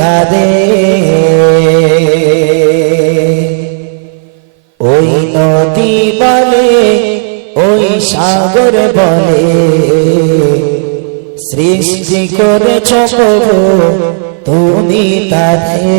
তারে ওই নদী বলে ওই সাগর বলে সৃষ্টি করেছ তুমি তারে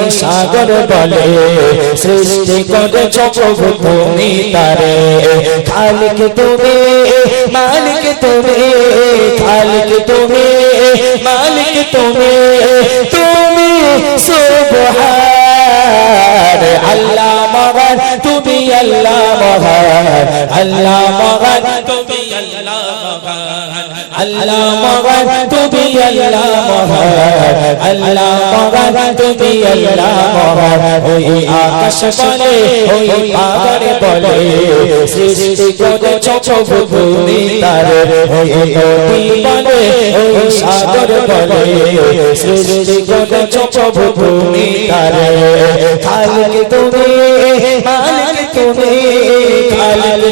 ওই সাগর বলে, সৃষ্টি করেছ প্রভু তুমি তারে। খালিক তুমি, মালিক তুমি, খালিক তুমি, মালিক তুমি তুমি সুবহান। আল্লাহ মহান আল্লাহ মহান তুমি আল্লাহ মহান আল্লাহ মহান তুমি আল্লাহ মহান আল্লাহ মহান তুমি আল্লাহ মহান ওই আকাশ বলে ওই পাহাড় বলে সৃষ্টি করেছ প্রভু তুমি তার, ওই নদী বলে ওই সাগর বলে সৃষ্টি করেছ প্রভু তুমি তার। খালিক তুমি, মালিক তুমি।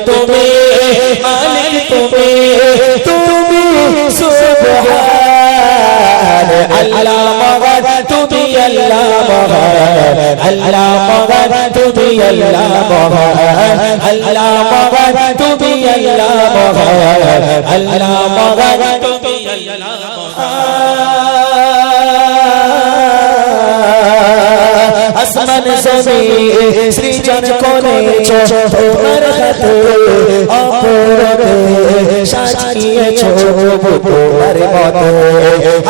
তুমি মালিক তুমি তুমি সুবহান আল্লাহ মহান তুমি আল্লাহ মহান আল্লাহ মহান তুমি আল্লাহ মহান আল্লাহ মহান তুমি আল্লাহ মহান আল্লাহ মহান তুমি আল্লাহ আসমান জমিন সৃজন করেছ তোমার হাতে অপরতে সাজিয়েছ তোমার মতে।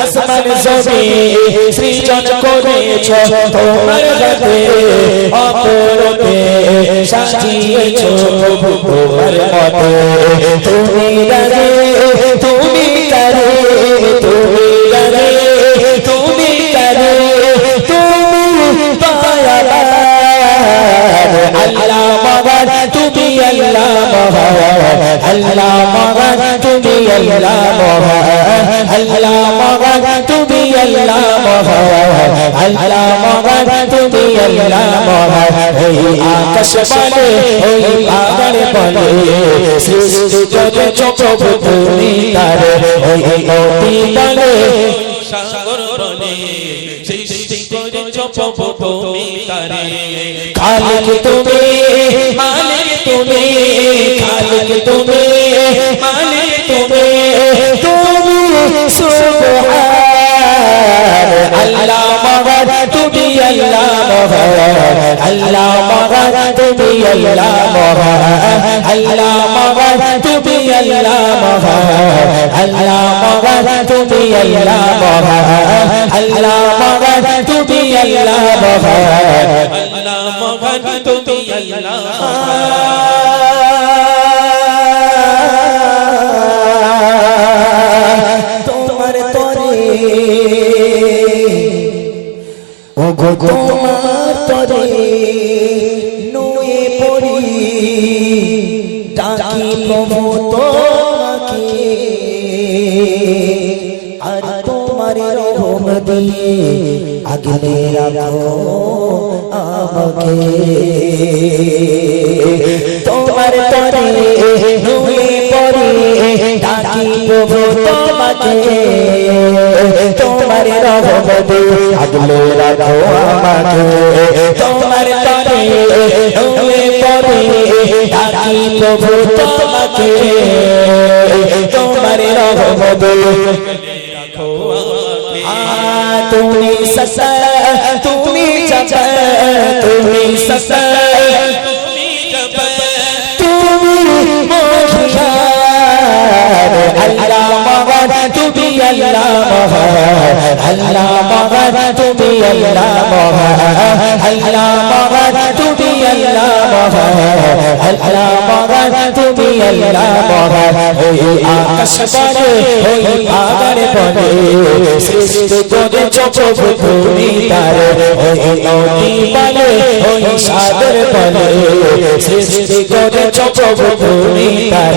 আসমান জমিন সৃজন করেছ তোমার হাতে অপরতে সাজিয়েছ তোমার মতে। তুমি রাগে আল্লাহ মহান তুমি আল্লাহ মহান আল্লাহ মহান তুমি আল্লাহ মহান আল্লাহ মহান তুমি আল্লাহ মহান ওই আকাশ বলে ওই পাহাড় বলে সৃষ্টি তুমি মালিক তুমি তুমি সুবহান আল্লাহ মহান তুমি আল্লাহ মহান আল্লাহ মহান তুমি আল্লাহ মহান আল্লাহ মহান তুমি আল্লাহ মহান আল্লাহ মহান তুমি আল্লাহ মহান আল্লাহ মহান তুমি আল্লাহ মহান আল্লাহ মহান তুমি আল্লাহ ও গো তোমার তরে নুয়ে পড়ি। ডাকি প্রভু তোমার রহম দিয়ে আগলে তোমার তরে নুয়ে পড়ি, ডাকি প্রভু তোমাকে। আগলে রাখো আমাকে তোমার তরে নুয়ে পড়ি ডাকি প্রভু তোমাকে তোমার রহমতে তুমি সসা তুমি চাচা তুমি সসা মহিয়ার আল্লাহ মহা আল্লাহ মহা তুমি আল্লাহ মহা আল্লাহ মহা তুমি আল্লাহ মহা ওই আকাশ পারে ওই পাগার পারে সৃষ্টি করে চোখ তুমি তার ওই নদী পারে ওই সাগর পারে সৃষ্টি করে চোখ তুমি তার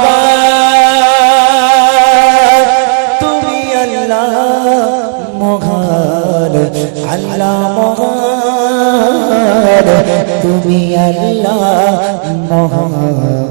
আল্লাহ মহান। তুমি আল্লাহ মহান।